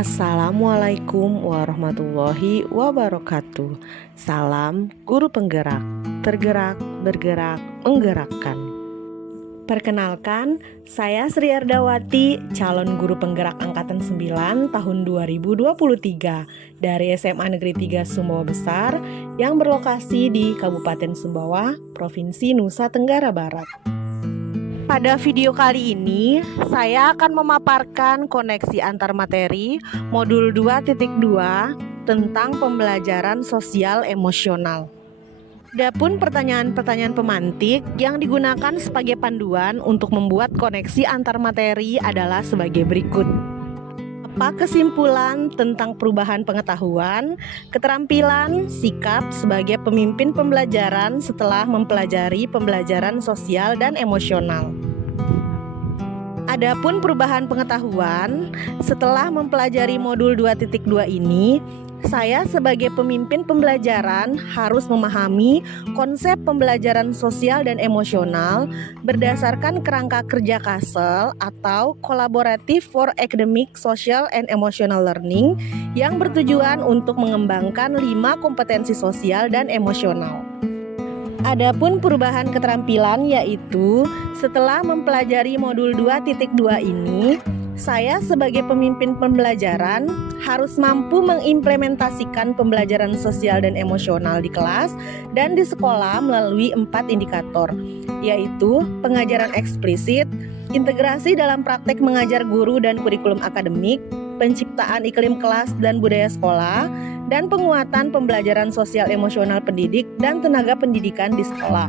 Assalamualaikum warahmatullahi wabarakatuh. Salam guru penggerak, tergerak, bergerak, menggerakkan. Perkenalkan, saya Sri Ardawati, calon guru penggerak angkatan 9 tahun 2023 dari SMA Negeri 3 Sumbawa Besar yang berlokasi di Kabupaten Sumbawa, Provinsi Nusa Tenggara Barat. Pada video kali ini, saya akan memaparkan koneksi antar materi modul 2.2 tentang pembelajaran sosial emosional. Adapun pertanyaan-pertanyaan pemantik yang digunakan sebagai panduan untuk membuat koneksi antar materi adalah sebagai berikut. Apa kesimpulan tentang perubahan pengetahuan, keterampilan, sikap sebagai pemimpin pembelajaran setelah mempelajari pembelajaran sosial dan emosional? Adapun perubahan pengetahuan, setelah mempelajari modul 2.2 ini, saya sebagai pemimpin pembelajaran harus memahami konsep pembelajaran sosial dan emosional berdasarkan kerangka kerja KASEL atau Collaborative for Academic, Social, and Emotional Learning yang bertujuan untuk mengembangkan 5 kompetensi sosial dan emosional. Adapun perubahan keterampilan yaitu setelah mempelajari modul 2.2 ini, saya sebagai pemimpin pembelajaran harus mampu mengimplementasikan pembelajaran sosial dan emosional di kelas dan di sekolah melalui 4 indikator, yaitu pengajaran eksplisit, integrasi dalam praktek mengajar guru dan kurikulum akademik, penciptaan iklim kelas dan budaya sekolah, dan penguatan pembelajaran sosial emosional pendidik dan tenaga pendidikan di sekolah.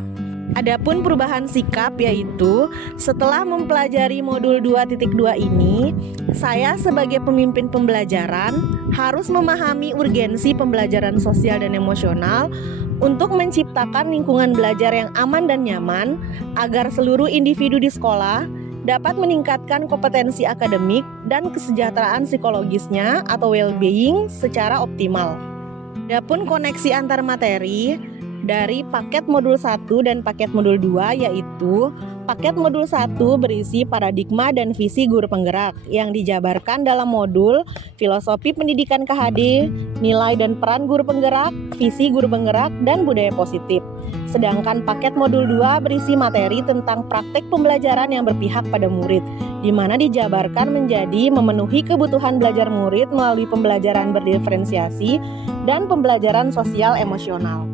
Adapun perubahan sikap yaitu setelah mempelajari modul 2.2 ini, saya sebagai pemimpin pembelajaran harus memahami urgensi pembelajaran sosial dan emosional untuk menciptakan lingkungan belajar yang aman dan nyaman agar seluruh individu di sekolah dapat meningkatkan kompetensi akademik dan kesejahteraan psikologisnya atau well-being secara optimal. Adapun koneksi antar materi dari paket modul 1 dan paket modul 2 yaitu paket modul 1 berisi paradigma dan visi guru penggerak yang dijabarkan dalam modul filosofi pendidikan KHD, nilai dan peran guru penggerak, visi guru penggerak, dan budaya positif. Sedangkan paket modul 2 berisi materi tentang praktek pembelajaran yang berpihak pada murid, di mana dijabarkan menjadi memenuhi kebutuhan belajar murid melalui pembelajaran berdiferensiasi dan pembelajaran sosial emosional.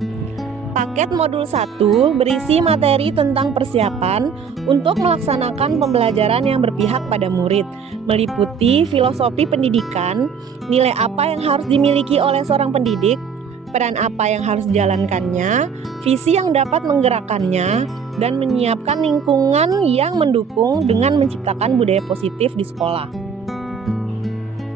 Paket modul 1 berisi materi tentang persiapan untuk melaksanakan pembelajaran yang berpihak pada murid, meliputi filosofi pendidikan, nilai apa yang harus dimiliki oleh seorang pendidik, peran apa yang harus dijalankannya, visi yang dapat menggerakkannya, dan menyiapkan lingkungan yang mendukung dengan menciptakan budaya positif di sekolah.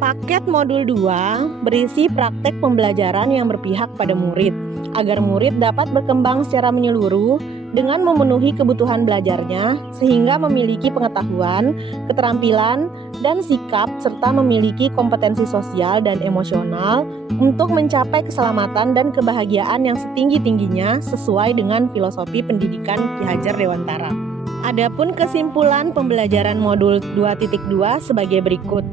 Paket modul 2 berisi praktek pembelajaran yang berpihak pada murid, agar murid dapat berkembang secara menyeluruh dengan memenuhi kebutuhan belajarnya sehingga memiliki pengetahuan, keterampilan, dan sikap serta memiliki kompetensi sosial dan emosional untuk mencapai keselamatan dan kebahagiaan yang setinggi-tingginya sesuai dengan filosofi pendidikan Ki Hajar Dewantara. Adapun kesimpulan pembelajaran modul 2.2 sebagai berikut.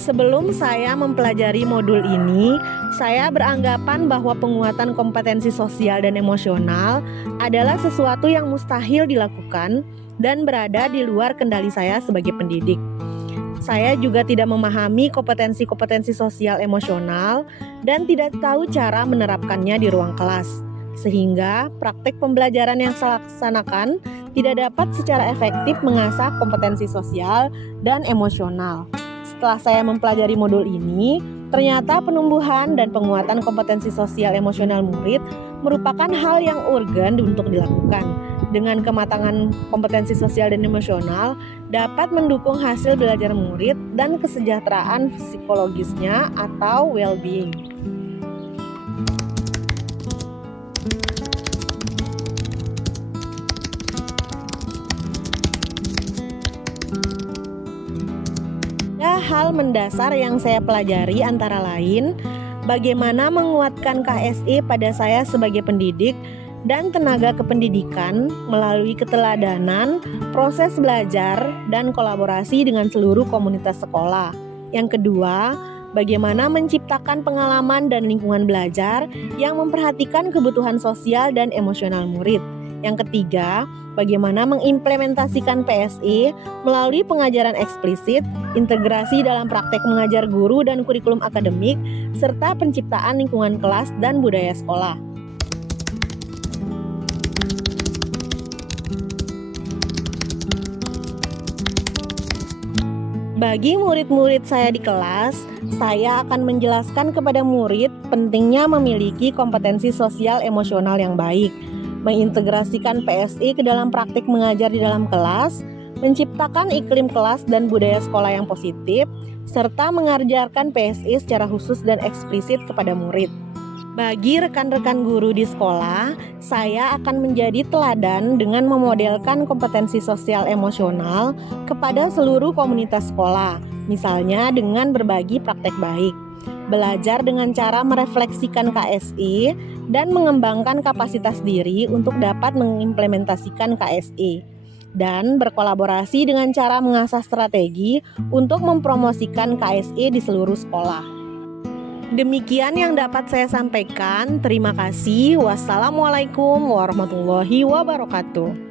Sebelum saya mempelajari modul ini, saya beranggapan bahwa penguatan kompetensi sosial dan emosional adalah sesuatu yang mustahil dilakukan dan berada di luar kendali saya sebagai pendidik. Saya juga tidak memahami kompetensi-kompetensi sosial emosional dan tidak tahu cara menerapkannya di ruang kelas, sehingga praktek pembelajaran yang saya laksanakan tidak dapat secara efektif mengasah kompetensi sosial dan emosional. Setelah saya mempelajari modul ini, ternyata penumbuhan dan penguatan kompetensi sosial emosional murid merupakan hal yang urgen untuk dilakukan. Dengan kematangan kompetensi sosial dan emosional dapat mendukung hasil belajar murid dan kesejahteraan psikologisnya atau well-being. Hal mendasar yang saya pelajari antara lain bagaimana menguatkan KSE pada saya sebagai pendidik dan tenaga kependidikan melalui keteladanan, proses belajar, dan kolaborasi dengan seluruh komunitas sekolah. Yang kedua, bagaimana menciptakan pengalaman dan lingkungan belajar yang memperhatikan kebutuhan sosial dan emosional murid. Yang ketiga, bagaimana mengimplementasikan PSE melalui pengajaran eksplisit, integrasi dalam praktek mengajar guru dan kurikulum akademik, serta penciptaan lingkungan kelas dan budaya sekolah. Bagi murid-murid saya di kelas, saya akan menjelaskan kepada murid pentingnya memiliki kompetensi sosial emosional yang baik, mengintegrasikan PSI ke dalam praktik mengajar di dalam kelas, menciptakan iklim kelas dan budaya sekolah yang positif, serta mengajarkan PSI secara khusus dan eksplisit kepada murid. Bagi rekan-rekan guru di sekolah, saya akan menjadi teladan dengan memodelkan kompetensi sosial emosional kepada seluruh komunitas sekolah, misalnya dengan berbagi praktek baik, belajar dengan cara merefleksikan KSI, dan mengembangkan kapasitas diri untuk dapat mengimplementasikan KSI, dan berkolaborasi dengan cara mengasah strategi untuk mempromosikan KSI di seluruh sekolah. Demikian yang dapat saya sampaikan. Terima kasih. Wassalamualaikum warahmatullahi wabarakatuh.